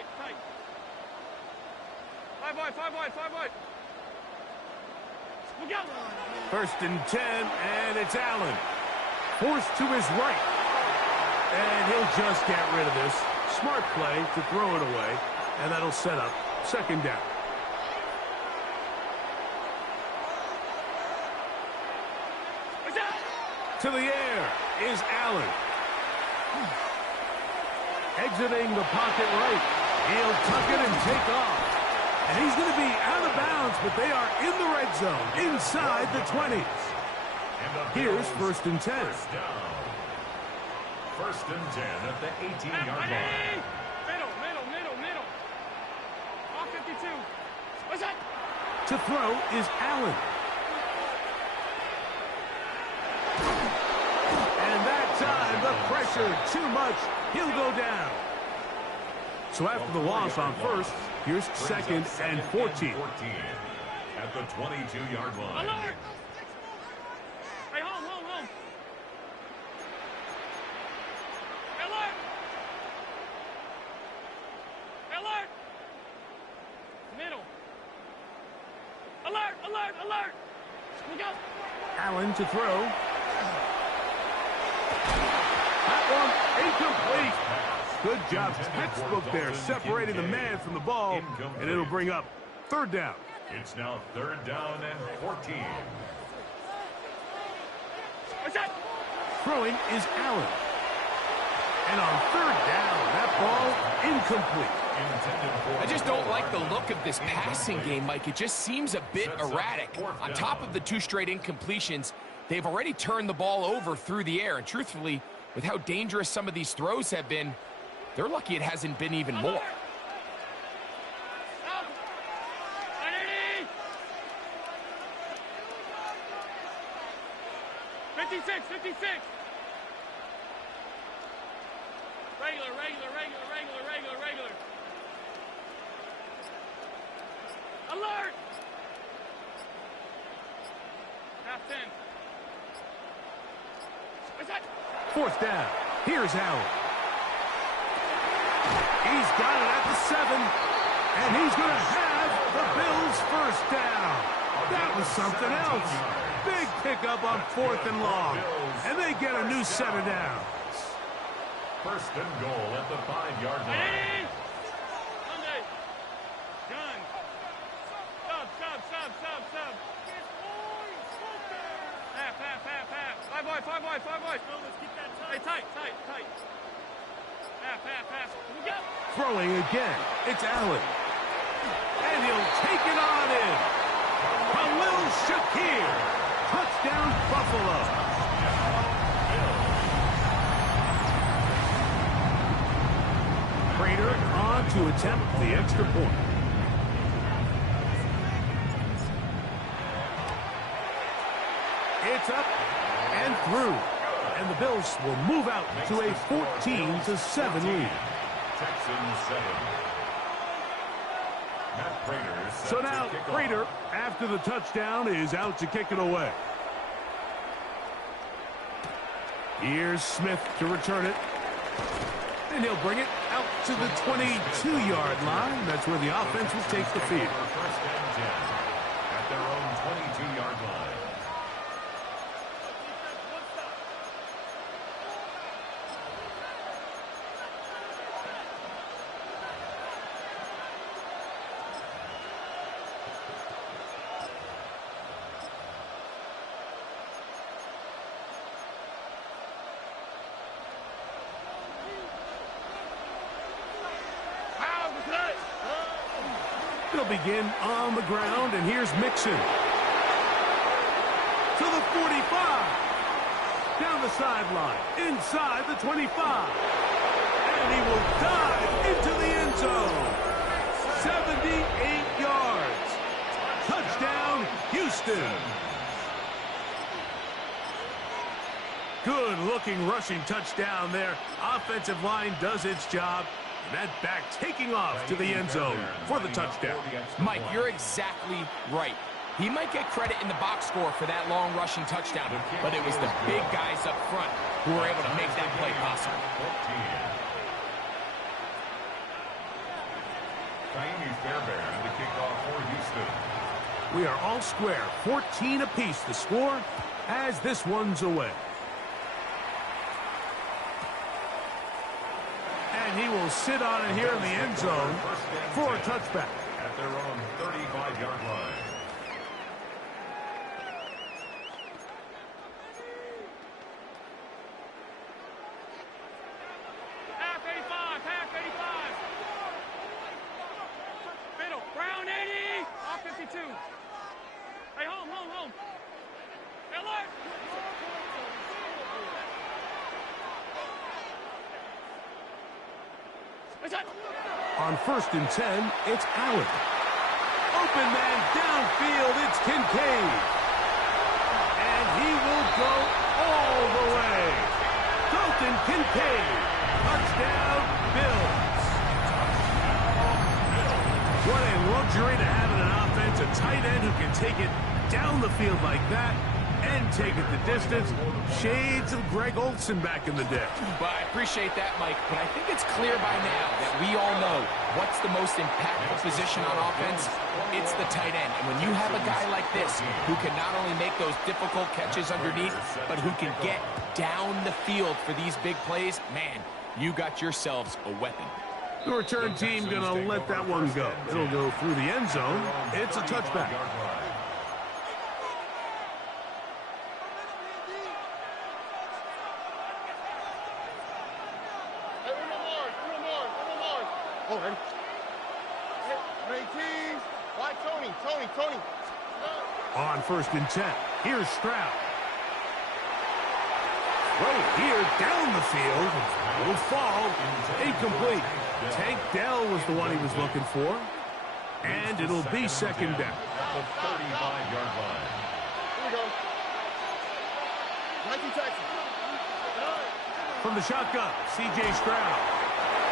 tight, tight. 5 wide, 5 wide, 5 wide. Look out. 1st and 10, and it's Allen. Forced to his right. And he'll just get rid of this. Smart play to throw it away, and that'll set up 2nd down. To the air is Allen. Exiting the pocket right. He'll tuck it and take off. And he's going to be out of bounds, but they are in the red zone, inside the 20s. Here's 1st and 10. 1st and 10 at the 18-yard line. Middle. All 52. What's that? To throw is Allen. And that time, the pressure too much. He'll go down. So after the loss on 1st, here's 2nd and 14. At the 22-yard line. Alert! Hey, home. Alert! Middle. Alert! Look out! Allen to throw. That one incomplete. Good job, textbook there, separating the man from the ball, and it'll bring up 3rd down. It's now 3rd down and 14. What's that? Throwing is Allen. And on 3rd down, that ball incomplete. I just don't like the look of this passing game, Mike. It just seems a bit erratic. On top of the 2 straight incompletions, they've already turned the ball over through the air. And truthfully, with how dangerous some of these throws have been, they're lucky it hasn't been even more. 56. Regular. Alert! Half 10. What's that? 4th down. Here's Allen. He's got it at the 7. And he's going to have the Bills' 1st down. That was something else. Big pickup on 4th and long. And they get a new set of downs. 1st and goal at the 5-yard line. Sunday. Done. Sub. Half. 5 wide. Let's keep that tight. Hey, tight. Half. We go. Throwing again. It's Allen. And he'll take it on in. Khalil Shakir. Touchdown, Buffalo. Prater on to attempt the extra point. It's up and through. And the Bills will move out to a 14-7 lead. Texans 7. Matt Prater. So now Prater, after the touchdown, is out to kick it away. Here's Smith to return it. And he'll bring it out to the 22-yard line. That's where the offense will take the field. 1st and 10 at their own 22-yard line. They'll begin on the ground, and here's Mixon. To the 45. Down the sideline, inside the 25. And he will dive into the end zone. 78 yards. Touchdown, Houston. Good-looking rushing touchdown there. Offensive line does its job. That back taking off to the end zone for the touchdown. Mike, you're exactly right. He might get credit in the box score for that long rushing touchdown, but it was the big guys up front who were able to make that play possible. Miami Fairbairn to kick off for Houston. We are all square, 14 apiece the score as this one's away. And he will sit on it here in the end zone for a touchback. At their own 35-yard line. Half 85, half 85. Middle, Brown 80, off 52. Hey, home. Hey, look. On 1st and 10, it's Allen. Open man downfield, it's Kincaid. And he will go all the way. Dalton Kincaid. Touchdown, Bills. What a luxury to have in an offense, a tight end who can take it down the field like that and take it the distance. Shades of Greg Olsen back in the day. But I appreciate that, Mike, but I think it's clear by now that we all know what's the most impactful position on offense. It's the tight end. And when you have a guy like this who can not only make those difficult catches underneath, but who can get down the field for these big plays, man, you got yourselves a weapon. The return team going to let that one go. It'll go through the end zone. It's a touchback. Tony. On 1st and 10, here's Stroud. Throw here down the field. Will fall. Incomplete. Tank Dell was the one he was looking for. And it'll be 2nd down. At the 35-yard line. Here we go. 19 Texas. From the shotgun, C.J. Stroud.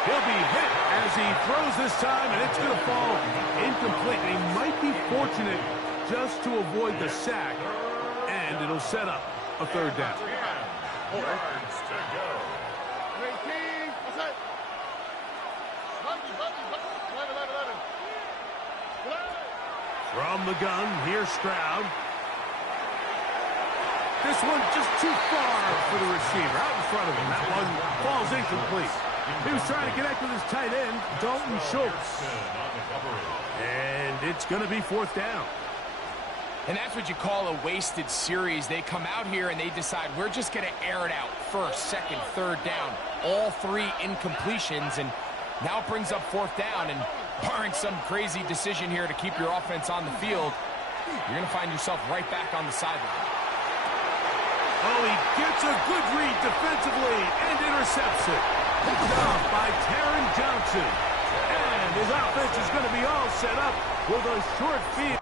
He'll be hit as he throws this time, and it's going to fall incomplete. And he might be fortunate just to avoid the sack, and it'll set up a 3rd down. Yards to go. From the gun, here's Stroud. This one just too far for the receiver, out in front of him. That one falls incomplete. He was trying to connect with his tight end, Dalton Schultz. And it's going to be 4th down. And that's what you call a wasted series. They come out here and they decide we're just going to air it out. 1st, 2nd, 3rd down. All 3 incompletions, and now it brings up 4th down. And barring some crazy decision here to keep your offense on the field, you're going to find yourself right back on the sideline. Oh, he gets a good read defensively and intercepts it. Picked off by Taron Johnson. And his offense is going to be all set up with a short field.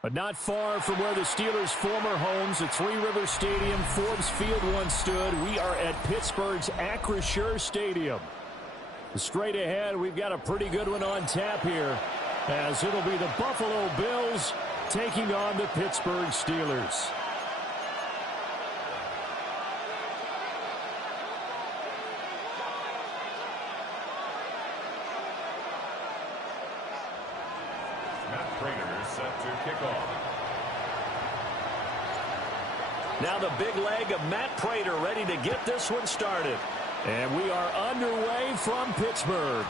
But not far from where the Steelers' former homes at Three Rivers Stadium, Forbes Field once stood, we are at Pittsburgh's Acrisure Stadium. Straight ahead, we've got a pretty good one on tap here, as it'll be the Buffalo Bills taking on the Pittsburgh Steelers. Set to kick off. Now the big leg of Matt Prater ready to get this one started. And we are underway from Pittsburgh.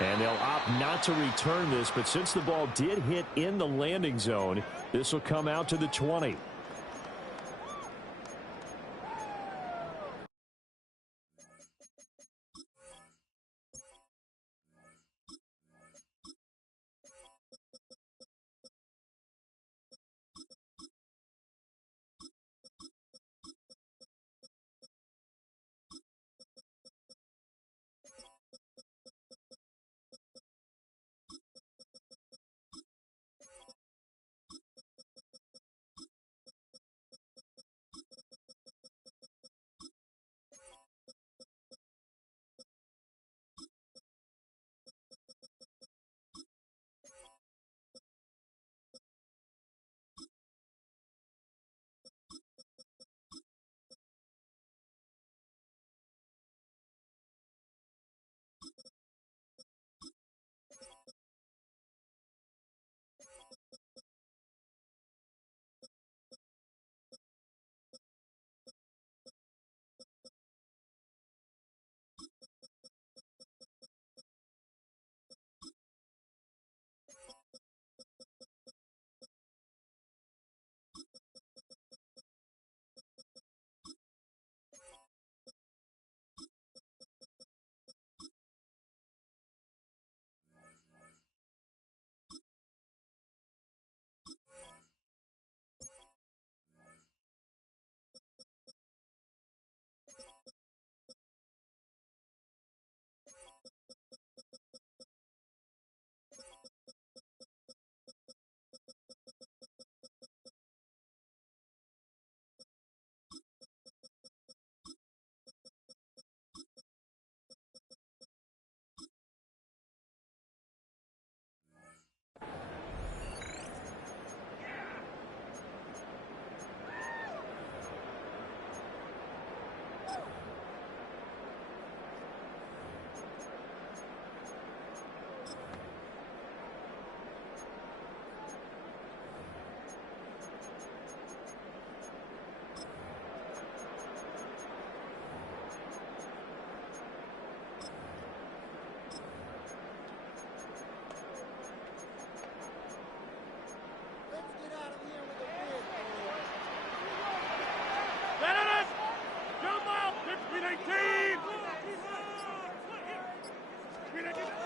And they'll opt not to return this, but since the ball did hit in the landing zone, this will come out to the 20.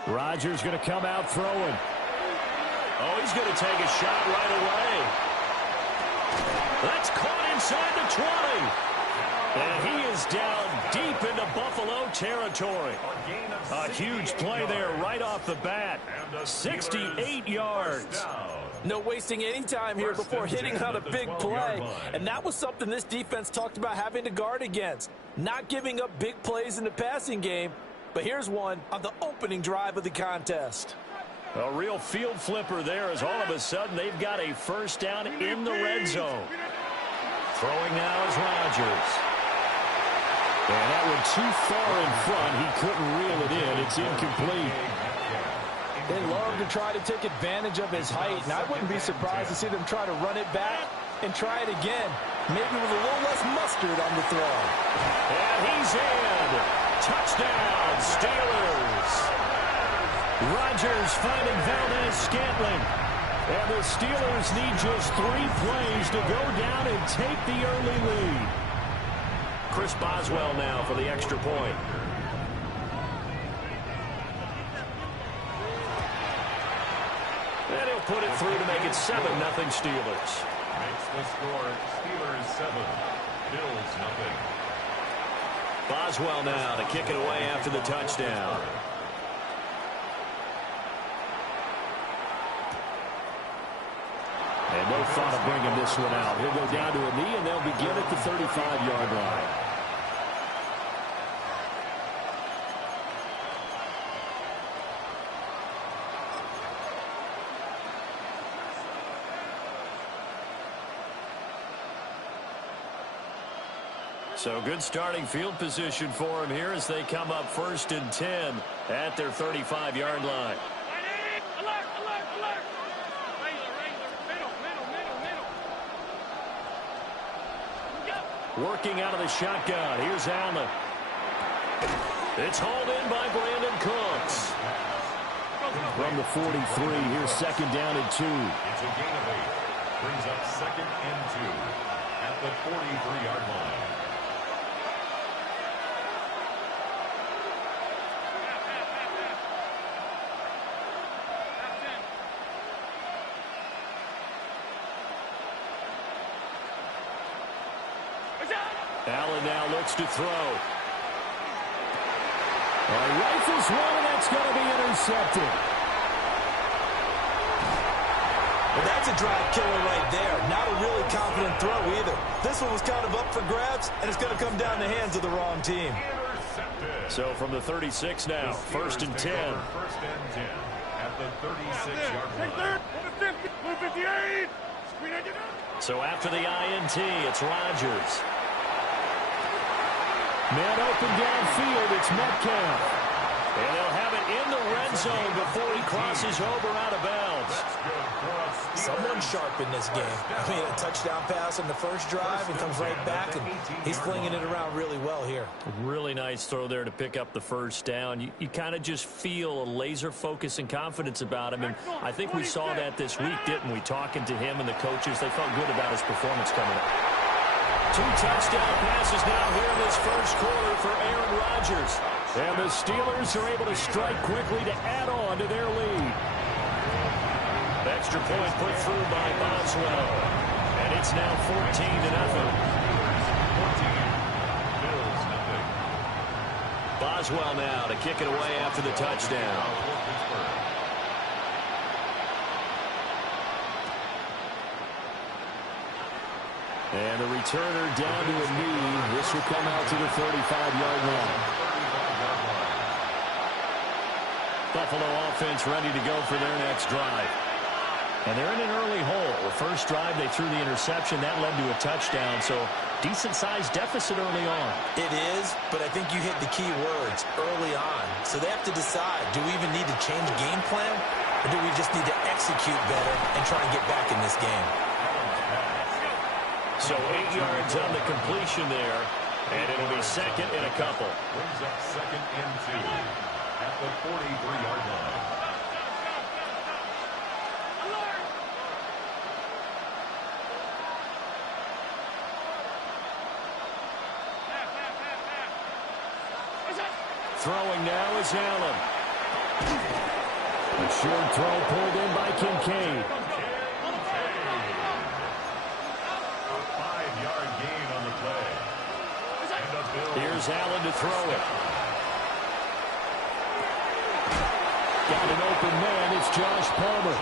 Rodgers going to come out throwing. Oh, he's going to take a shot right away. That's caught inside the 20. And he is down deep into Buffalo territory. A huge play there right off the bat. 68 yards. No wasting any time here before hitting on a big play. And that was something this defense talked about having to guard against. Not giving up big plays in the passing game. But here's one on the opening drive of the contest. A real field flipper there as all of a sudden they've got a first down in the red zone. Throwing now is Rodgers. And that one too far in front. He couldn't reel it in. It's incomplete. They love to try to take advantage of his height, and I wouldn't be surprised to see them try to run it back and try it again, maybe with a little less mustard on the throw. And he's in. Touchdown, Steelers. Rodgers finding Valdez-Scantling. And the Steelers need just 3 plays to go down and take the early lead. Chris Boswell now for the extra point. And he'll put it through to make it 7-0 Steelers. Makes the score Steelers 7, Bills 0. Boswell now to kick it away after the touchdown. And no thought of bringing this one out. He'll go down to a knee, and they'll begin at the 35-yard line. So good starting field position for him here as they come up 1st and 10 at their 35-yard line. Alert, alert, alert. Middle. Working out of the shotgun. Here's Allen. It's hauled in by Brandon Cooks. From the 43, here's 2nd down and 2. It's a gain of 8. Brings up 2nd and 2 at the 43-yard line. Allen now looks to throw. Rifles one, and that's going to be intercepted. Well, that's a drive killer right there. Not a really confident throw either. This one was kind of up for grabs, and it's going to come down the hands of the wrong team. So from the 36 now, 1st and 10. 1st and 10 at the 36-yard line. 58. So after the INT, it's Rodgers. Man open downfield, it's Metcalf. And they'll have it in the red zone before he crosses over out of bounds. Someone sharp in this game. I mean, a touchdown pass on the first drive and comes right back, and he's flinging it around really well here. Really nice throw there to pick up the 1st down. You kind of just feel a laser focus and confidence about him, and I think we saw that this week, didn't we? Talking to him and the coaches, they felt good about his performance coming up. 2 touchdown passes now here in this first quarter for Aaron Rodgers. And the Steelers are able to strike quickly to add on to their lead. Extra point put through by Boswell. And it's now 14-0. Boswell now to kick it away after the touchdown. And the returner down to a knee. This will come out to the 35-yard line. Buffalo offense ready to go for their next drive. And they're in an early hole. The first drive, they threw the interception. That led to a touchdown, so decent-sized deficit early on. It is, but I think you hit the key words, early on. So they have to decide, do we even need to change game plan, or do we just need to execute better and try and get back in this game? So 8 yards on the completion there, and it'll be 2nd and a couple. Brings up 2nd and 2 at the 43-yard line. Throwing now is Allen. A short throw pulled in by Kincaid. Here's Allen to throw it. Got an open man. It's Josh Palmer.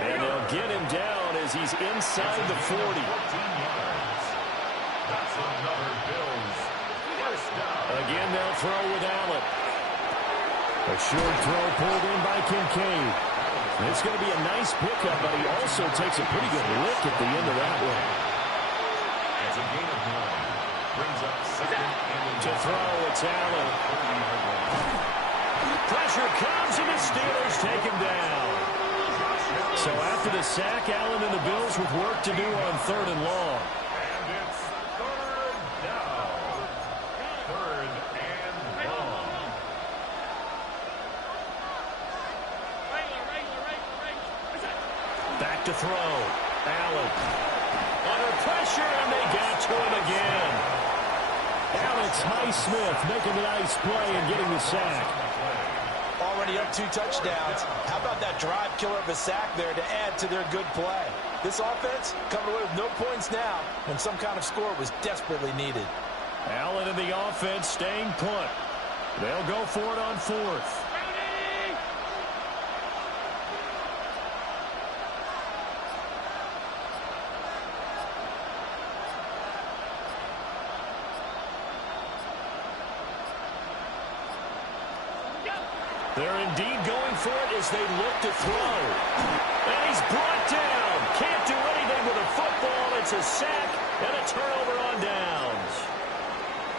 And they'll get him down as he's inside the 40. That's another Bills first down. Again, they'll throw with Allen. A short throw pulled in by Kincaid. It's going to be a nice pickup, but he also takes a pretty good lick at the end of that one. It's a gain of 9. Brings up 2nd and To throw, it's Allen. Pressure comes, and the Steelers take him down. So after the sack, Allen and the Bills with work to do on 3rd and long. And it's 3rd down. 3rd and long. Back to throw. Allen. Under pressure, and they got to him again. Alex Highsmith making a nice play and getting the sack. Already up 2 touchdowns. How about that drive killer of a sack there to add to their good play? This offense coming away with no points now when some kind of score was desperately needed. Allen and the offense staying put. They'll go for it on 4th. They're indeed going for it as they look to throw. And he's brought down. Can't do anything with a football. It's a sack and a turnover on downs.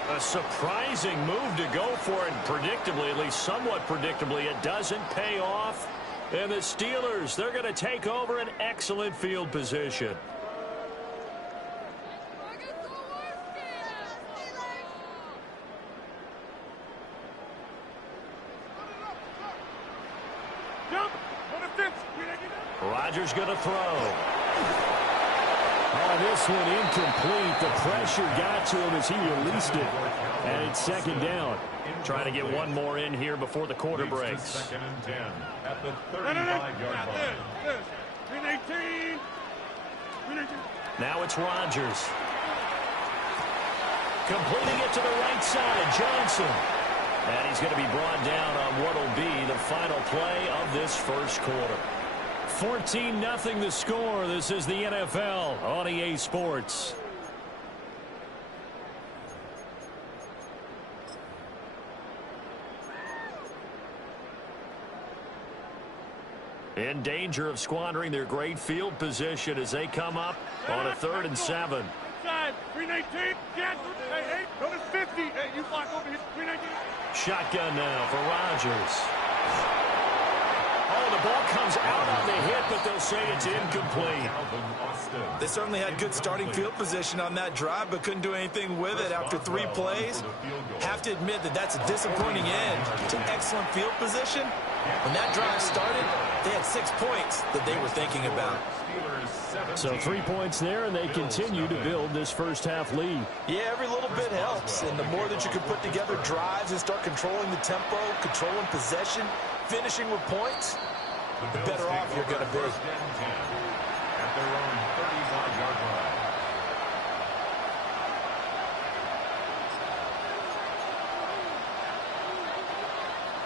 A surprising move to go for it. Predictably, at least somewhat predictably, it doesn't pay off. And the Steelers, they're going to take over an excellent field position. Rodgers going to throw. Oh, this one incomplete. The pressure got to him as he released it. And it's second down. Trying to get one more in here before the quarter breaks. Second and 10 at the 35-yard line. Now it's Rodgers. Completing it to the right side, Johnson. And he's going to be brought down on what will be the final play of this first quarter. 14-0 the score. This is the NFL on EA Sports. In danger of squandering their great field position as they come up on a 3rd and 7. Shotgun now for Rodgers. Oh, the ball comes out on the hit, but they'll say it's incomplete. They certainly had good starting field position on that drive, but couldn't do anything with it after 3 plays. Have to admit that that's a disappointing end to excellent field position. When that drive started, they had 6 points that they were thinking about. So 3 points there, and they continue to build this first half lead. Yeah, every little bit helps, and the more that you can put together drives and start controlling the tempo, controlling possession, finishing with points, the better off you're going to be. At their own 35-yard line.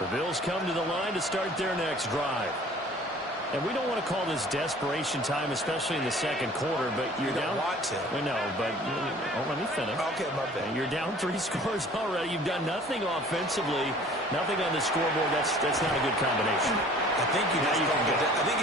The Bills come to the line to start their next drive. And we don't want to call this desperation time, especially in the second quarter, but you're down. You don't want to. I know, but let me finish. Okay, my bad. You're down 3 scores already. You've done nothing offensively, nothing on the scoreboard. That's not a good combination. I think you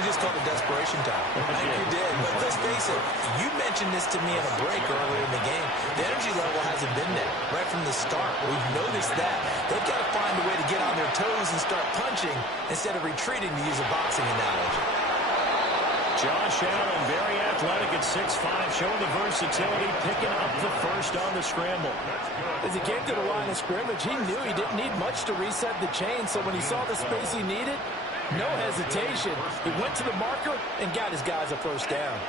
just called it desperation time. I think you did. But let's face it, you mentioned this to me in a break earlier in the game. The energy level hasn't been there right from the start. We've noticed that. They've got to find a way to get on their toes and start punching instead of retreating, to use a boxing analogy. Josh Allen, very athletic at 6'5", showing the versatility, picking up the first on the scramble. As he came to the line of scrimmage, he knew he didn't need much to reset the chain, so when he saw the space he needed, no hesitation. He went to the marker and got his guys a first down.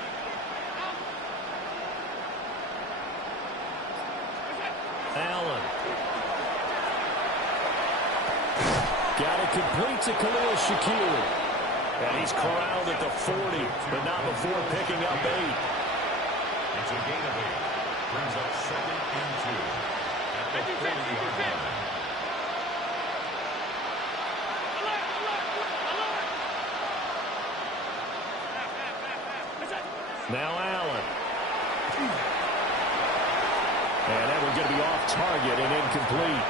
Allen. Got it complete to Khalil Shakir. And he's corralled at the 40, but not before picking up 8. It's a gain of 8. Brings up 2nd and 2 at the 40-yard line. Now Allen. And that one's going to be off target and incomplete.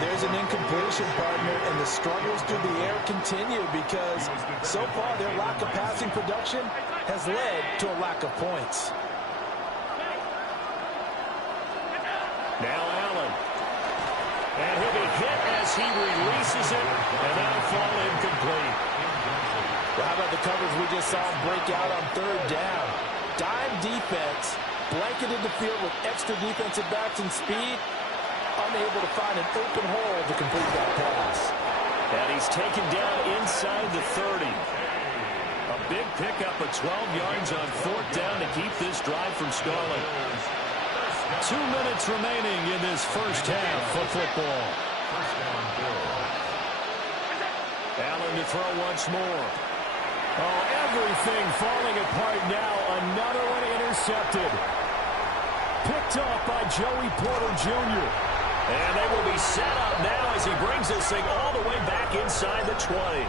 There's an incompletion, partner, and the struggles through the air continue because so far their lack of passing production has led to a lack of points. Now Allen. And he'll be hit as he releases it, and that'll fall incomplete. Well, how about the coverage we just saw him break out on 3rd down? Dime defense, blanketed the field with extra defensive backs and speed, unable to find an open hole to complete that pass. And he's taken down inside the 30. A big pickup of 12 yards on 4th down to keep this drive from stalling. 2 minutes remaining in this first half of football. Allen to throw once more. Oh, everything falling apart now. Another one intercepted. Picked off by Joey Porter Jr. And they will be set up now as he brings this thing all the way back inside the 20.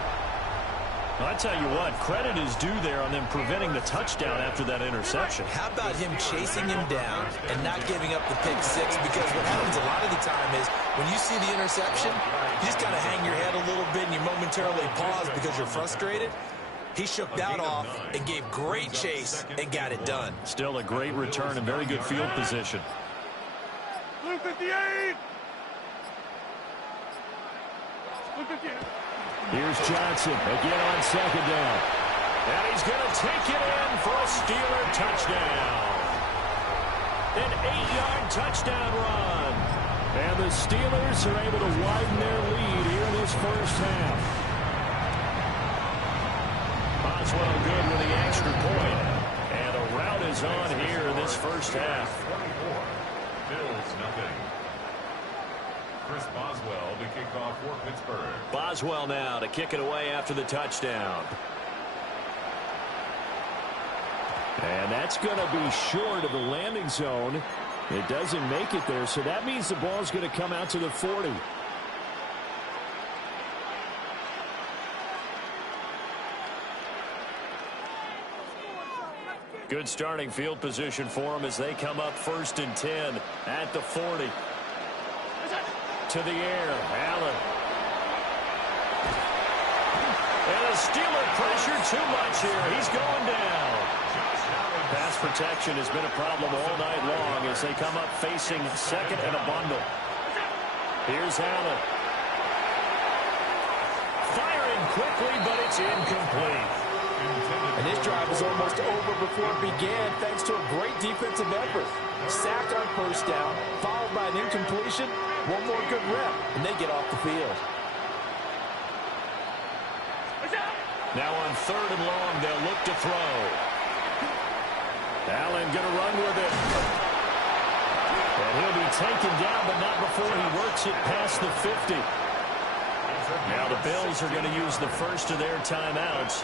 I tell you what, credit is due there on them preventing the touchdown after that interception. How about him chasing him down and not giving up the pick 6? Because what happens a lot of the time is When you see the interception, you just kind of hang your head a little bit and you momentarily pause because you're frustrated. He shook that off and gave great chase and got it done. Still a great return and very good field position. Blue 58. Blue 58. Here's Johnson again on second down. And he's going to take it in for a Steeler touchdown. An 8-yard touchdown run. And the Steelers are able to widen their lead here in this first half. Boswell good with the extra point. And a rout is on here in this first half. 24. Bills nothing. Chris Boswell to kick off for Pittsburgh. Boswell now to kick it away after the touchdown. And that's going to be short of the landing zone. It doesn't make it there, so that means the ball's going to come out to the 40. Good starting field position for them as they come up 1st and 10 at the 40. To the air, Allen. And the Steeler pressure too much here. He's going down. Pass protection has been a problem all night long as they come up facing second and a bundle. Here's Allen. Firing quickly, but it's incomplete. And his drive was almost over before it began thanks to a great defensive effort. Sacked on first down, followed by an incompletion. One more good rep, and they get off the field. Now on 3rd and long, they'll look to throw. Allen going to run with it. And he'll be taken down, but not before he works it past the 50. Now the Bills are going to use the first of their timeouts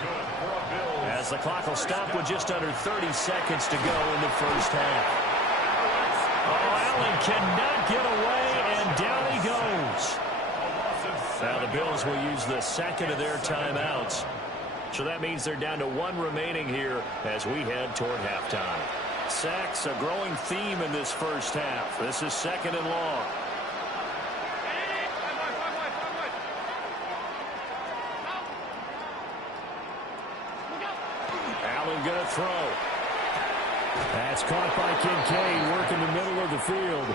as the clock will stop with just under 30 seconds to go in the first half. Oh, Allen cannot get away, and down he goes. Now the Bills will use the second of their timeouts. So that means they're down to 1 remaining here as we head toward halftime. Sacks, a growing theme in this first half. This is 2nd and long. Allen going to throw. That's caught by Kincaid, working the middle of the field.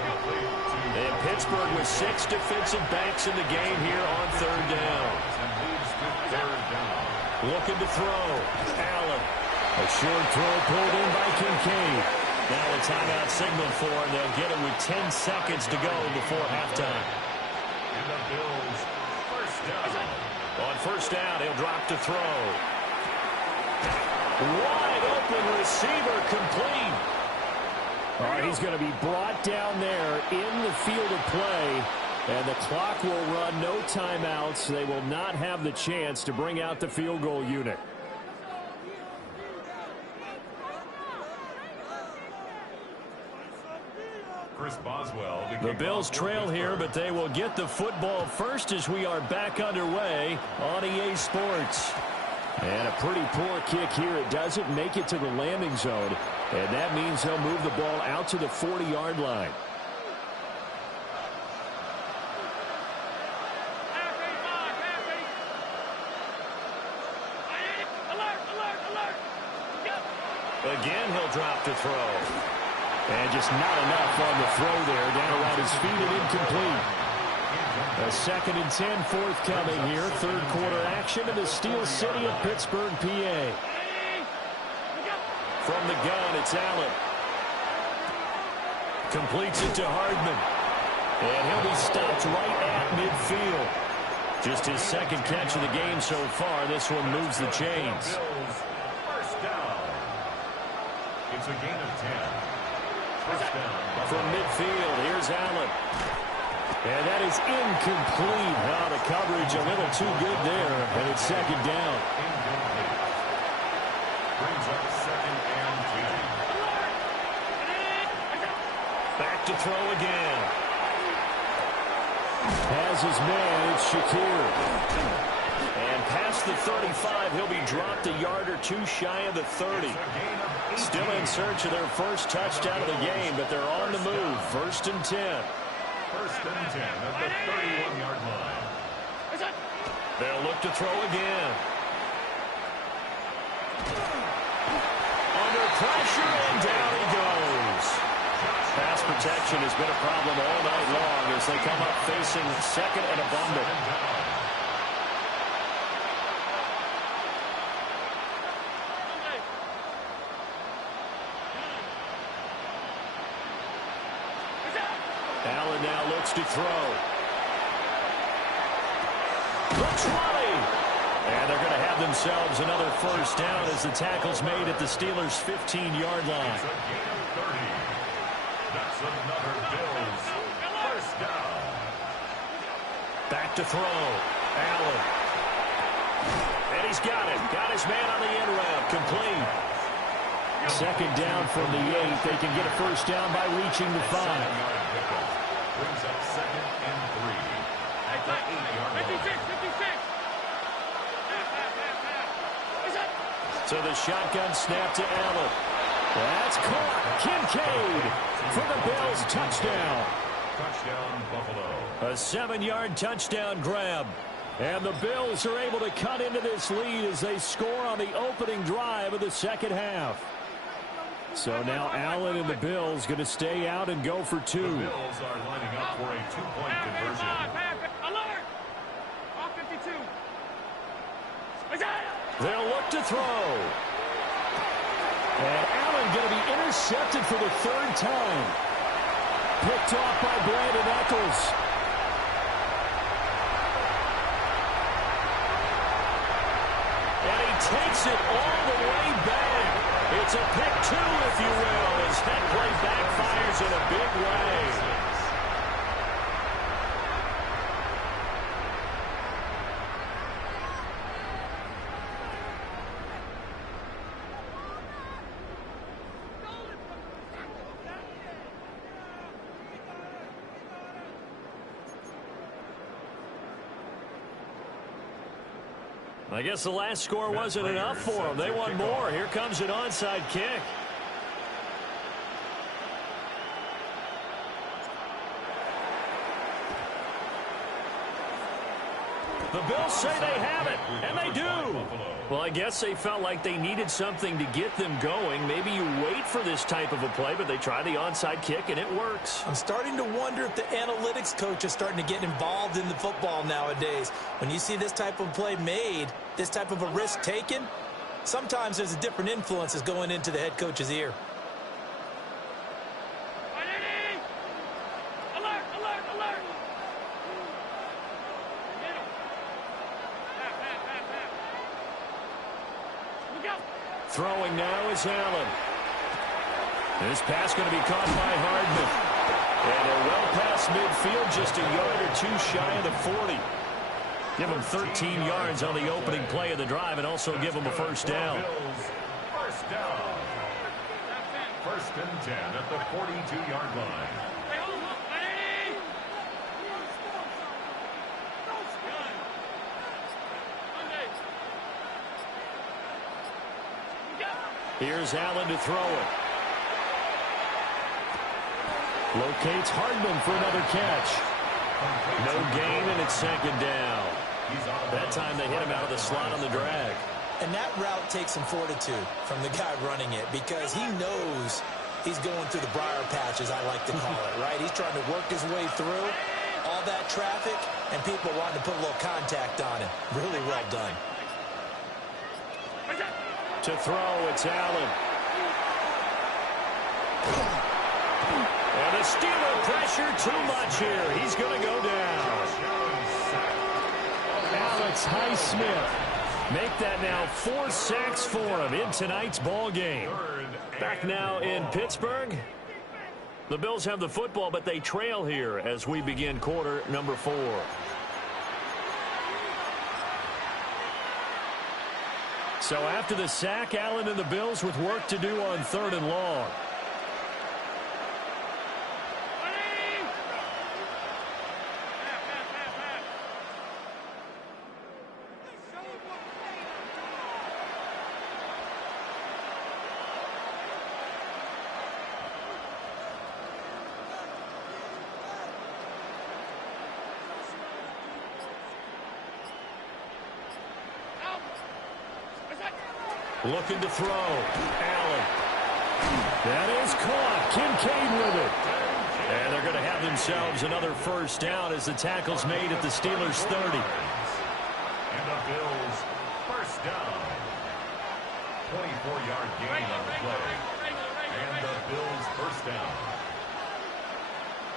And Pittsburgh with 6 defensive backs in the game here on 3rd down. Looking to throw. Allen. A short throw pulled in by Kincaid. Now a timeout signal for him. They'll get it with 10 seconds to go before halftime. And the Bills first down. On first down, he'll drop to throw. Wide open receiver complete. All right, he's going to be brought down there in the field of play. And the clock will run, no timeouts. They will not have the chance to bring out the field goal unit. Chris Boswell. The Bills trail here, but they will get the football first as we are back underway on EA Sports. And a pretty poor kick here. It doesn't make it to the landing zone. And that means they'll move the ball out to the 40-yard line. Again, he'll drop to throw. And just not enough on the throw there. Down around his feet and incomplete. A 2nd and 10 forthcoming here. 3rd quarter action in the Steel City of Pittsburgh, PA. From the gun, it's Allen. Completes it to Hardman. And he'll be stopped right at midfield. Just his 2nd catch of the game so far. This one moves the chains. First down. It's a gain of 10. First down. From midfield, here's Allen. And that is incomplete. Now the coverage a little too good there, and it's 2nd down. Incomplete. Brings up 2nd and 10. Back to throw again. Has his man, it's Shakir. And past the 35, he'll be dropped a yard or two shy of the 30. Still in search of their first touchdown of the game, but they're on the move. 1st and 10. First and 10 at the 31-yard line. They'll look to throw again. Under pressure, and down he goes. Pass protection has been a problem all night long as they come up facing second and abundant. Allen now looks to throw. The 20. And they're going to have themselves another first down as the tackle's made at the Steelers' 15-yard line. It's a gain of 30. That's another Bills first down. Back to throw. Allen. And he's got it. Got his man on the end route. Complete. Second down from the 8. They can get a first down by reaching the 5. Brings up second and 3 at the 8-yard line. 56. So the shotgun snap to Allen. That's caught. Kincaid for the Bills touchdown. Touchdown, Buffalo. A 7-yard touchdown grab. And the Bills are able to cut into this lead as they score on the opening drive of the second half. So now Allen and the Bills going to stay out and go for 2. The Bills are lining up for a 2-point conversion. Alert! All 52. They'll look to throw. And Allen going to be intercepted for the 3rd time. Picked off by Brandon Eccles. And he takes it all the way back. It's a pick 2, if you will, as that play backfires in a big way. I guess the last score wasn't enough for them. They want more. Here comes an onside kick. The Bills say they have it, and they do. Well, I guess they felt like they needed something to get them going. Maybe you wait for this type of a play, but they try the onside kick, and it works. I'm starting to wonder if the analytics coach is starting to get involved in the football nowadays. When you see this type of play made, this type of a risk taken, sometimes there's a different influences going into the head coach's ear. Throwing now is Allen. This pass going to be caught by Hardman. And they're well past midfield, just a yard or 2 shy of the 40. Give them 13 yards on the opening play of the drive and also give them a first down. First down. First and 10 at the 42-yard line. Here's Allen to throw it. Locates Hardman for another catch. No gain, and it's second down. That time they hit him out of the slot on the drag. And that route takes some fortitude from the guy running it because he knows he's going through the briar patch, as I like to call it, right? He's trying to work his way through all that traffic, and people wanting to put a little contact on him. Really well done. To throw, it's Allen. And the Steeler pressure too much here. He's going to go down. Alex Highsmith make that now 4 sacks for him in tonight's ball game. Back now in Pittsburgh. The Bills have the football, but they trail here as we begin quarter number 4. So after the sack, Allen and the Bills with work to do on 3rd and long. Looking to throw. Allen. That is caught. Kincaid with it. And they're going to have themselves another first down as the tackle's made at the Steelers' 30. And the Bills first down. 24-yard gain on the play. And the Bills first down.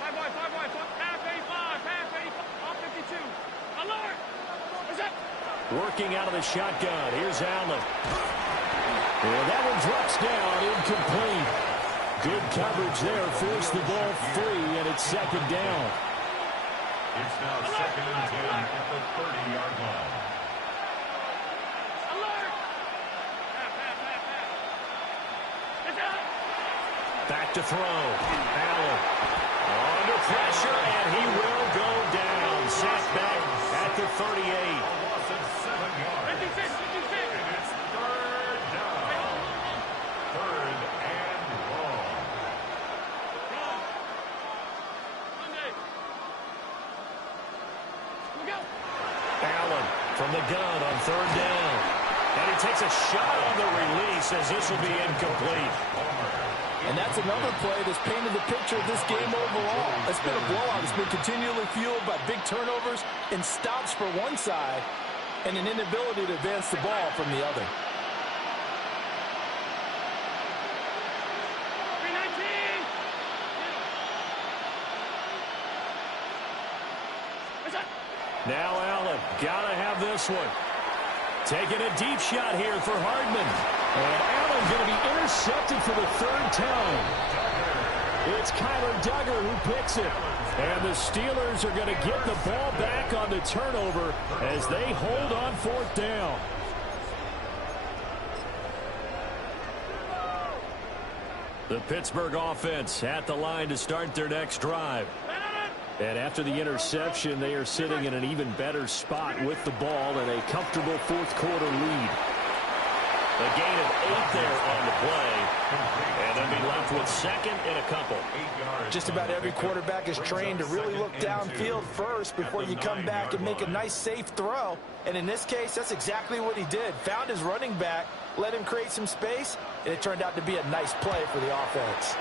Half 85, off 52. Alert! What's up? Working out of the shotgun. Here's Allen. And that one drops down, incomplete. Good coverage there. Forced the ball free, and it's second down. It's now second and 10 at the 30-yard line. Alert! Back to throw. Allen. Under pressure, and he will go down. Sacked back at the 38. Loss of 7 yards. 56. And it's third down. Third and long. Allen from the gun on third down. And he takes a shot on the release as this will be incomplete. And that's another play that's painted the picture of this game overall. It's been a blowout. It's been continually fueled by big turnovers and stops for one side and an inability to advance the ball from the other. Now Allen, gotta have this one. Taking a deep shot here for Hardman. And Allen going to be intercepted for the third time. It's Kyler Duggar who picks it. And the Steelers are going to get the ball back on the turnover as they hold on fourth down. The Pittsburgh offense at the line to start their next drive. And after the interception, they are sitting in an even better spot with the ball and a comfortable fourth quarter lead. A gain of 8 there on the play. And they'll be left with second and a couple. Just about every quarterback is trained to really look downfield first before you come back and make a nice safe throw. And in this case, that's exactly what he did. Found his running back, let him create some space, and it turned out to be a nice play for the offense.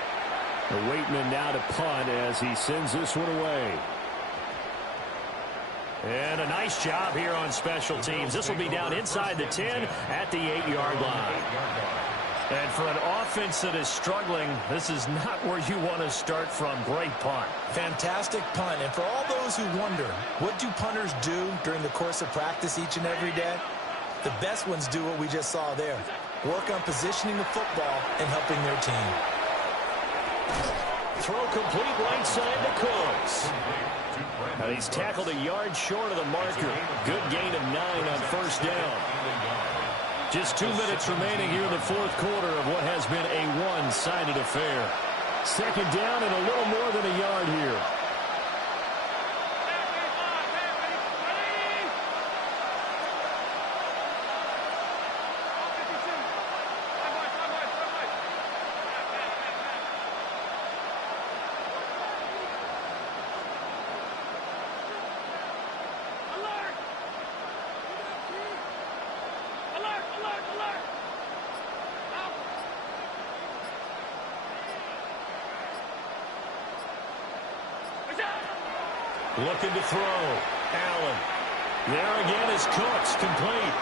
The Waitman now to punt as he sends this one away. And a nice job here on special teams. This will be down inside the 10 at the 8-yard line. And for an offense that is struggling, this is not where you want to start from. Great punt. Fantastic punt. And for all those who wonder, what do punters do during the course of practice each and every day? The best ones do what we just saw there. Work on positioning the football and helping their team. Throw complete right side to Cooks. He's tackled a yard short of the marker. Good gain of 9 on first down. Just 2 minutes remaining here in the fourth quarter of what has been a one-sided affair. Second down and a little more than a yard here. Looking to throw. Allen. There again is Cooks, complete.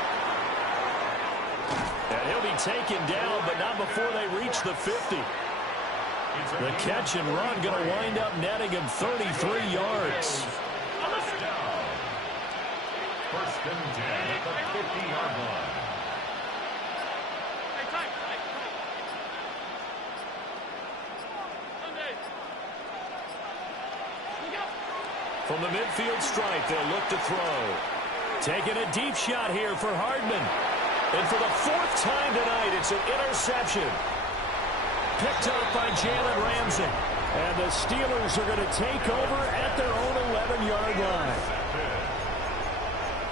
And he'll be taken down, but not before they reach the 50. The catch and run going to wind up netting him 33 yards. First and 10 at the 50-yard line. From the midfield stripe, they'll look to throw. Taking a deep shot here for Hardman. And for the 4th time tonight, it's an interception. Picked up by Jalen Ramsey. And the Steelers are going to take over at their own 11-yard line.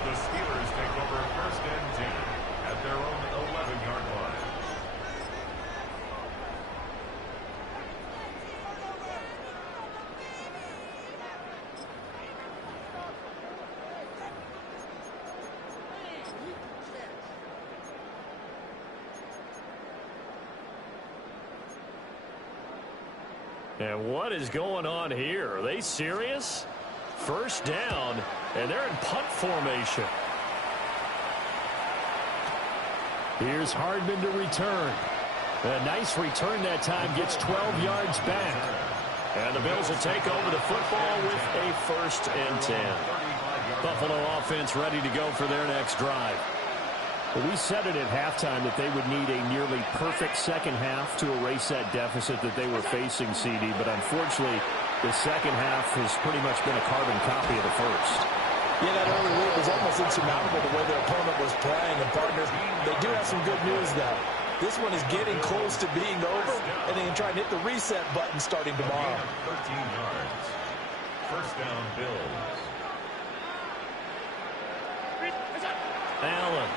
The Steelers take over first and 10 at their own 11-yard line. And what is going on here? Are they serious? First down, and they're in punt formation. Here's Hardman to return. A nice return that time, gets 12 yards back. And the Bills will take over the football with a 1st and 10. Buffalo offense ready to go for their next drive. Well, we said it at halftime that they would need a nearly perfect second half to erase that deficit that they were facing, CD. But unfortunately, the second half has pretty much been a carbon copy of the first. Yeah, that early lead was almost insurmountable the way their opponent was playing. And, partners, they do have some good news, though. This one is getting close to being over, and they can try and hit the reset button starting tomorrow. 13 yards. First down, Bills. Allen.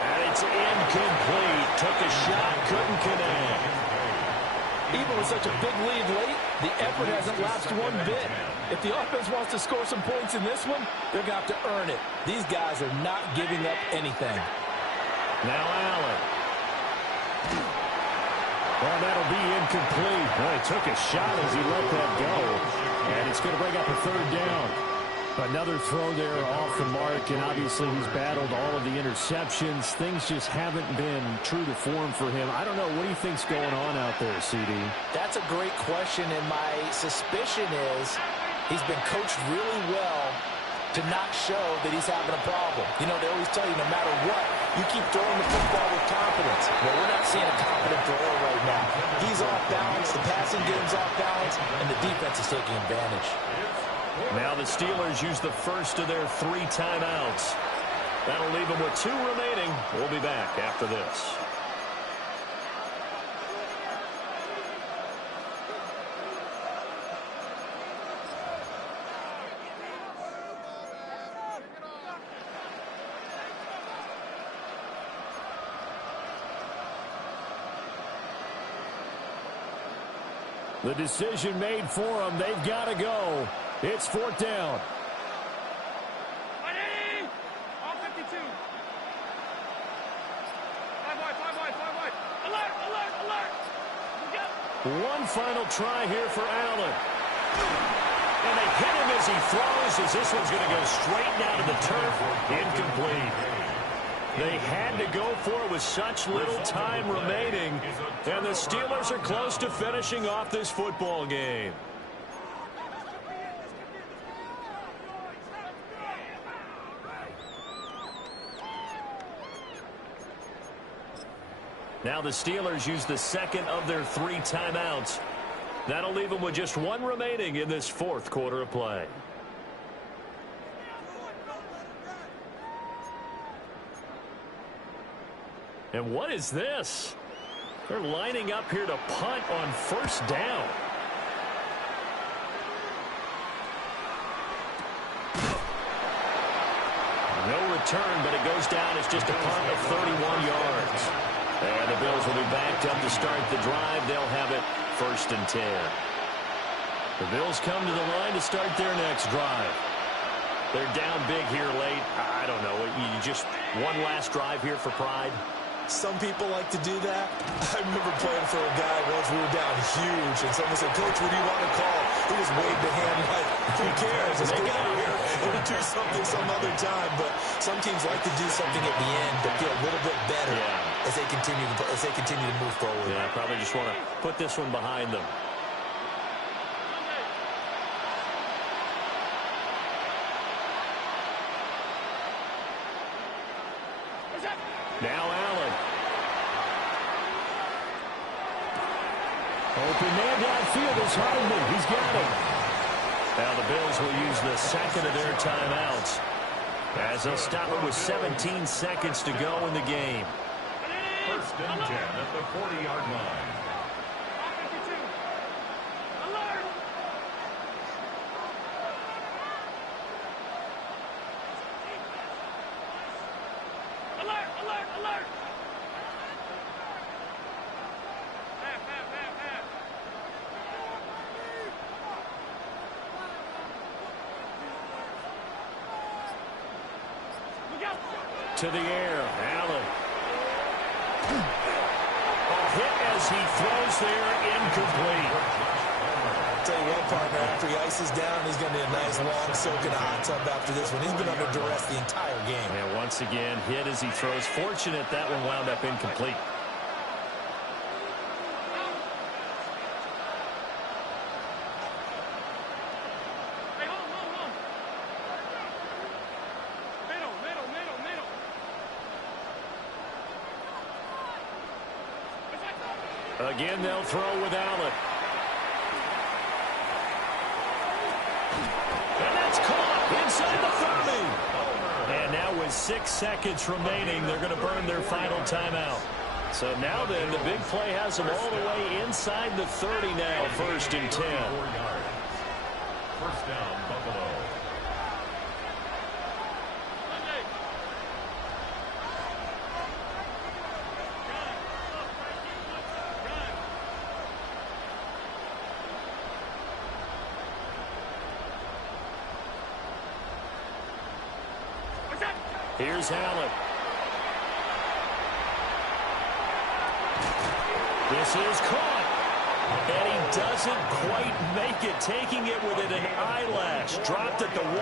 And it's incomplete. Took a shot, couldn't connect. Even with such a big lead late, the effort hasn't lapsed one bit. If the offense wants to score some points in this one, they're going to have to earn it. These guys are not giving up anything. Now Allen. Well, that'll be incomplete. Boy, he took a shot as he let that go. And it's going to bring up a 3rd down. Another throw there off the mark, and obviously he's battled all of the interceptions. Things just haven't been true to form for him. I don't know. What do you think's going on out there, CD? That's a great question, and my suspicion is he's been coached really well to not show that he's having a problem. You know, they always tell you no matter what, you keep throwing the football with confidence. Well, we're not seeing a confident thrower right now. He's off balance, the passing game's off balance, and the defense is taking advantage. Now the Steelers use the first of their 3 timeouts. That'll leave them with 2 remaining. We'll be back after this. The decision made for them. They've got to go. It's 4th down. All 52. 5 wide. Alert, alert, alert. One final try here for Allen. And they hit him as he throws, as this one's going to go straight down to the turf. Incomplete. They had to go for it with such little time remaining. And the Steelers are close to finishing off this football game. Now the Steelers use the second of their 3 timeouts. That'll leave them with just 1 remaining in this 4th quarter of play. And what is this? They're lining up here to punt on 1st down. No return, but it goes down as just a punt of 31 yards. And the Bills will be backed up to start the drive. They'll have it 1st and 10. The Bills come to the line to start their next drive. They're down big here late. I don't know. You just one last drive here for pride. Some people like to do that. I remember playing for a guy once. We were down huge, and someone said, "Coach, what do you want to call?" He just waved a hand like, "Who cares? Let's get out of here. We'll do something some other time." But some teams like to do something at the end to feel a little bit better as they continue to move forward. Yeah, probably just want to put this one behind them. Now Allen. Open man downfield is Hardman. He's got it. Now the Bills will use the second of their timeouts as they'll stop it with 17 seconds to go in the game. 1st and 10 at the 40-yard line. To the air, Allen. hit as he throws there, incomplete. Tell you what, partner, after he ices down, he's going to be a nice long soak in a hot tub after this one. He's been under duress the entire game. And once again, hit as he throws. Fortunate that one wound up incomplete. Hey, hold. Middle. Again, they'll throw with Allen. And that's caught inside the 30. And now with 6 seconds remaining, they're going to burn their final timeout. So now then, the big play has them all the way inside the 30 now, 1st and 10. 4 yards. First down, Buffalo. Here's Allen. This is caught. And he doesn't quite make it, taking it within an eyelash. Dropped at the 1.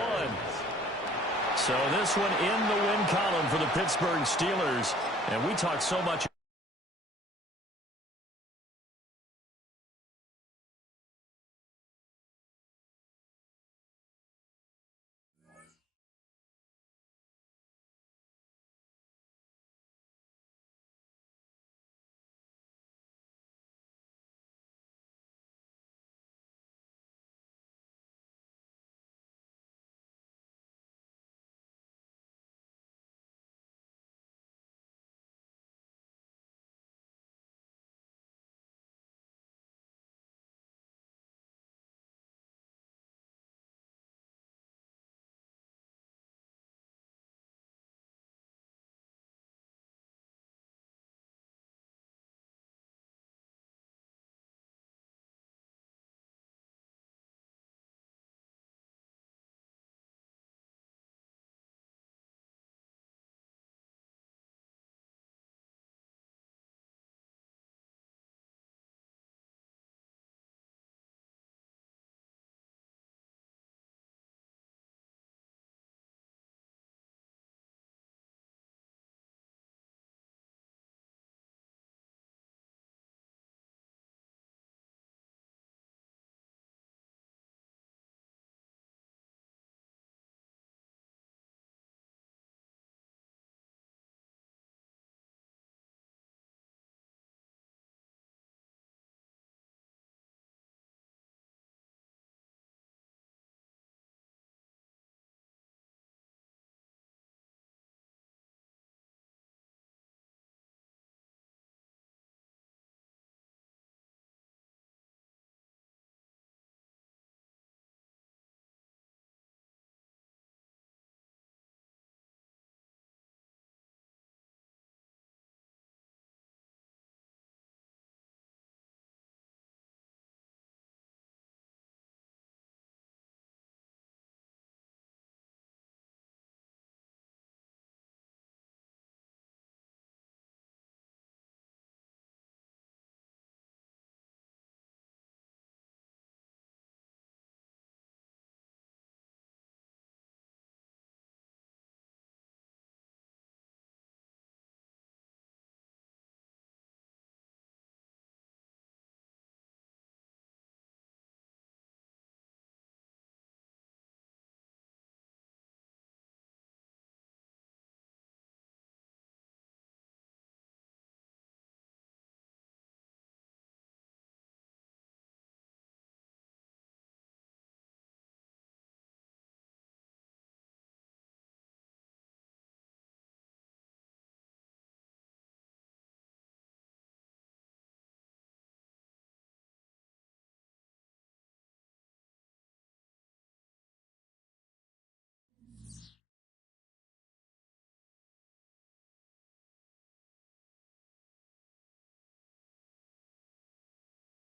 So this one in the win column for the Pittsburgh Steelers. And we talked so much